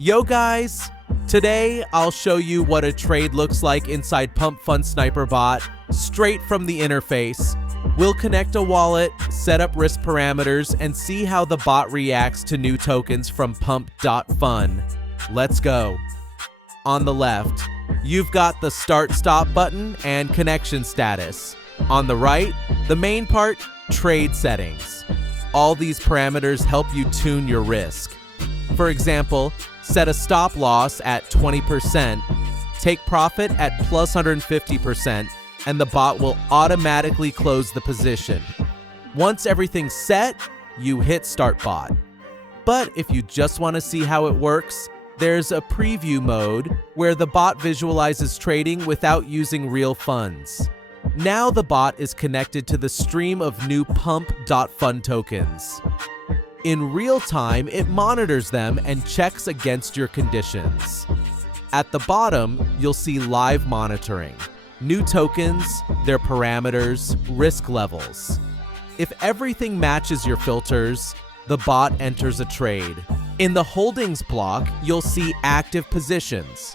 Yo guys! Today, I'll show you what a trade looks like inside PumpFun Sniper Bot, straight from the interface. We'll connect a wallet, set up risk parameters, and see how the bot reacts to new tokens from pump.fun. Let's go. On the left, you've got the start-stop button and connection status. On the right, the main part, trade settings. All these parameters help you tune your risk. For example, set a stop loss at 20%, take profit at plus 150%, and the bot will automatically close the position. Once everything's set, you hit Start Bot. But if you just want to see how it works, there's a preview mode where the bot visualizes trading without using real funds. Now the bot is connected to the stream of new pump.fun tokens. In real time, it monitors them and checks against your conditions. At the bottom, you'll see live monitoring, new tokens, their parameters, risk levels. If everything matches your filters, the bot enters a trade. In the holdings block, you'll see active positions,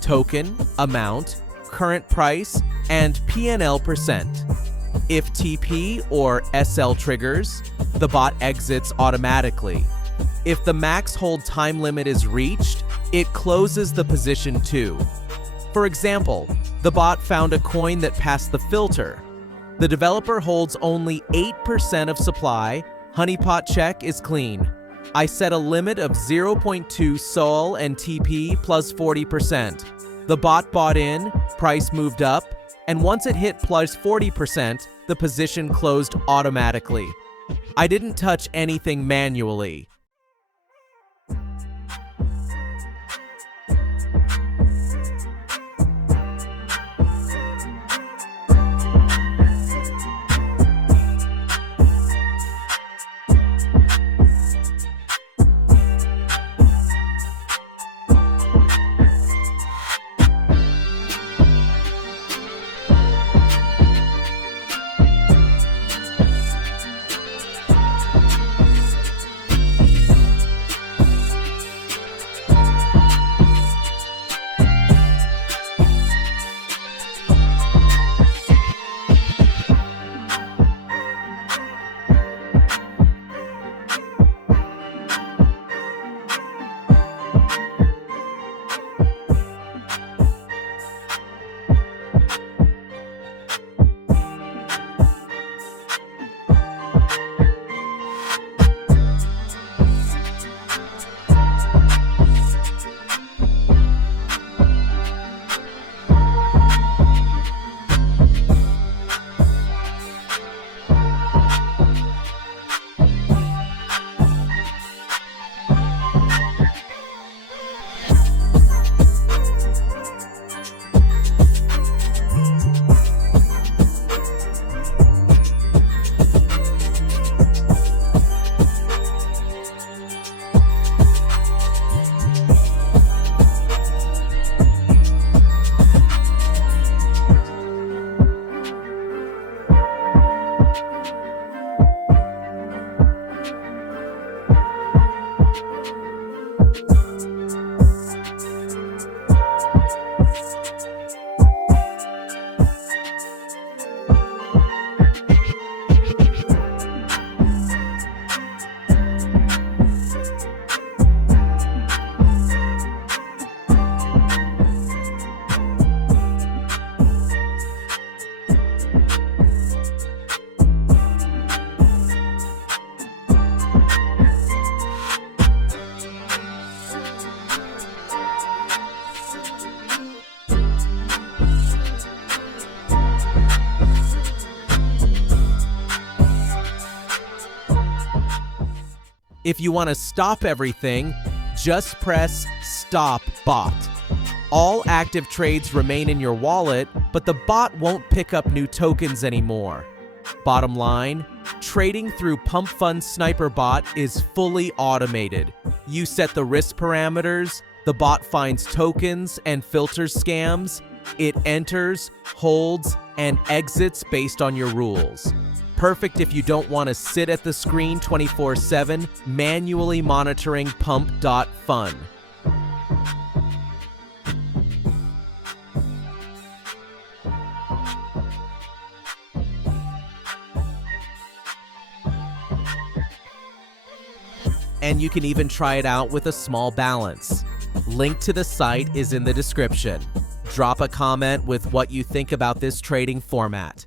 token, amount, current price, and P&L percent. If TP or SL triggers, the bot exits automatically. If the max hold time limit is reached, it closes the position too. For example, the bot found a coin that passed the filter. The developer holds only 8% of supply. Honeypot check is clean. I set a limit of 0.2 SOL and TP plus 40%. The bot bought in, price moved up, and once it hit plus 40%, the position closed automatically. I didn't touch anything manually. If you want to stop everything, just press Stop Bot. All active trades remain in your wallet, but the bot won't pick up new tokens anymore. Bottom line, trading through PumpFun Sniper Bot is fully automated. You set the risk parameters, the bot finds tokens and filters scams, it enters, holds, and exits based on your rules. Perfect if you don't want to sit at the screen 24/7 manually monitoring pump.fun. and you can even try it out with a small balance. Link to the site is in the description. Drop a comment with what you think about this trading format.